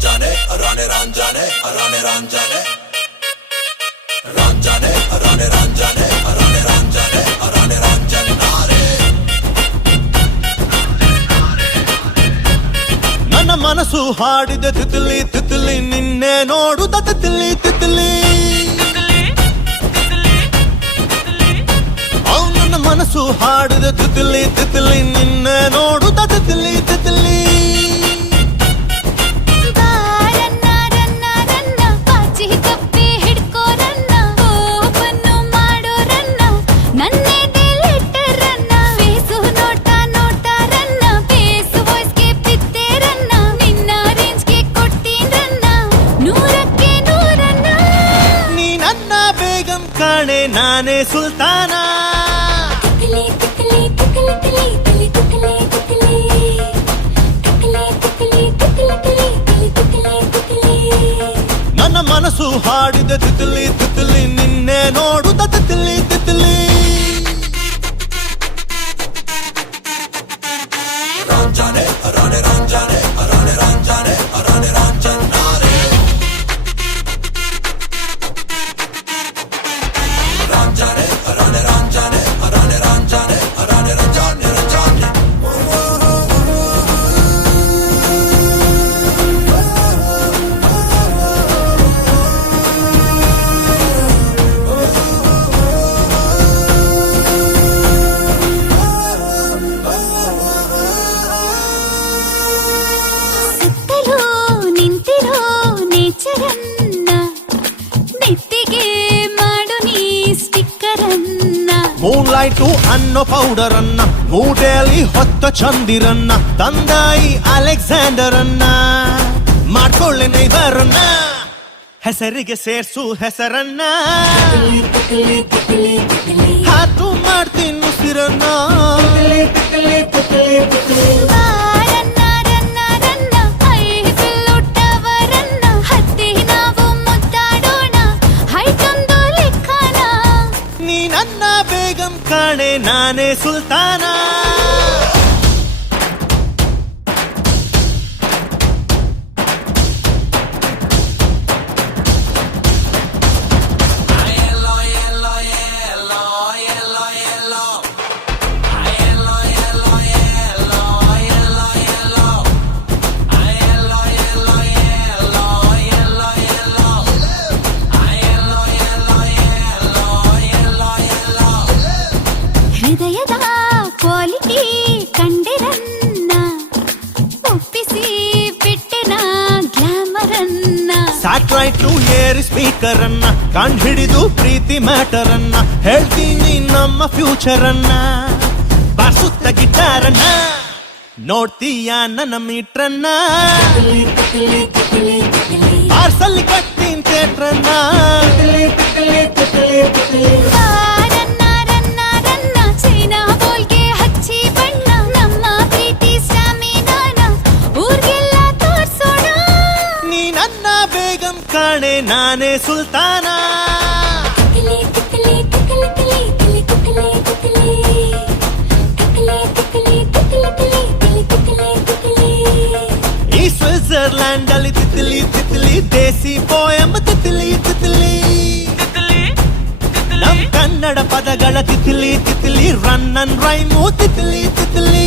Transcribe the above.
ranjane rane ranjane rane ranjane ranjane rane ranjane rane ranjane rane ranjane nare ನನ್ನ ಮನಸ್ಸು ಹಾಡಿದ ತಿತ್ಲಿ ತಿತ್ಲಿ ನಿನ್ನೆ ನೋಡುತ್ತ ತಿತ್ಲಿ ತಿತ್ಲಿ ನನ್ನ ಮನಸ್ಸು ಹಾಡಿದ ತಿತ್ಲಿ ತಿತ್ಲಿ ನಿನ್ನೆ ನೋಡುತ್ತ ತಿತ್ಲಿ ತಿತ್ಲಿ ಕಾಣೆ ನಾನೇ ಸುಲ್ತಾನ ನನ್ನ ಮನಸ್ಸು ಹಾಡಿದ ತಿತ್ಲಿ ತಿತ್ಲಿ ನಿನ್ನೆ ನೋಡುತ್ತ Titli Titli ranjane rane ranjane rane ranjane rane ranjane nare ranjane rane ranjane rane ranjane rane ranjane ranjane ಸುತ್ತಲೂ ನಿಂತಿರೋ ನೇಚರನ್ನ ನೆತ್ತಿಗೆ ಮಾಡು ನೀ ಸ್ಟಿಕ್ಕರ್ ಅನ್ನ ಮೂನ್ಲೈಟು ಅನ್ನೋ ಪೌಡರ್ ಅನ್ನ ಮೂಟೆಯಲ್ಲಿ ಹೊತ್ತ ಚಂದಿರನ್ನ ತಂದಾಯಿ ಅಲೆಕ್ಸಾಂಡರ್ ಅನ್ನ ಮಾಡ್ಕೊಳ್ಳೆ ನೈಬರನ್ನ ಹೆಸರಿಗೆ ಸೇರ್ಸು ಹೆಸರನ್ನ ಹಾತು ಮಾಡ್ತೀನಿ ಉಸಿರನ್ನ ರನ್ನ ರನ್ನ ರನ್ನ ಐ ಬಿಲ್ಲುಟ್ಟವರನ್ನ ಹತ್ತಿ ನಾವು ಮುದ್ದಾಡೋಣ ಹೈಟೊಂದು ಲೆಕ್ಕನ ನೀ ನನ್ನ ಬೇಗಂ ಕಾಣೆ ನಾನೇ ಸುಲ್ತಾನ ಹೃದಯದ ಕ್ವಾಲಿಟಿ ಕಂಡಿರನ್ನ ಒಪ್ಪಿಸಿ ಬಿಟ್ಟೆನ ಗ್ಲಾಮರನ್ನ ಸ್ಯಾಟಲೈಟ್ ಏರ್ ಸ್ಪೀಕರ್ ಅನ್ನ ಕಂಡು ಹಿಡಿದು ಪ್ರೀತಿ ಮ್ಯಾಟರ್ ಅನ್ನ ಹೇಳ್ತೀನಿ ನಮ್ಮ ಫ್ಯೂಚರ್ ಅನ್ನ ಬಾರ್ಸುತ್ತ ಗಿಟಾರನ್ನ ನೋಡ್ತೀಯ ನನ್ನ ಮೀಟ್ರನ್ನ ಪಾರ್ಸಲ್ ಕಟ್ಟಿನ ಥಿಯೇಟ್ರನ್ನ ರನ್ನ ರನ್ನ ರನ್ನ ಚೈನಾ ಬೋಲ್ಗೆ ಹಚ್ಚಿ ಬಣ್ಣ ನಮ್ಮ ಪ್ರೀತಿ ಸ್ಟಾಮಿನಾನ ಊರ್ಗೆಲ್ಲ ತೋರ್ಸೋಣ ನೀ ನನ್ನ ಬೇಗಂ ಕಾಣೆ ನಾನೇ ಸುಲ್ತಾನ ಈ ಸ್ವಿಟ್ಜರ್ಲ್ಯಾಂಡ್ ಅಲ್ಲಿ ತಿತ್ಲಿ ತಿತ್ಲಿ ದೇಸಿ ಪೋಯಂ ತಿತ್ಲಿ ತಿತ್ಲಿ ನಮ್ ಕನ್ನಡ ಪದಗಳ Titli Titli run and rhyme Titli Titli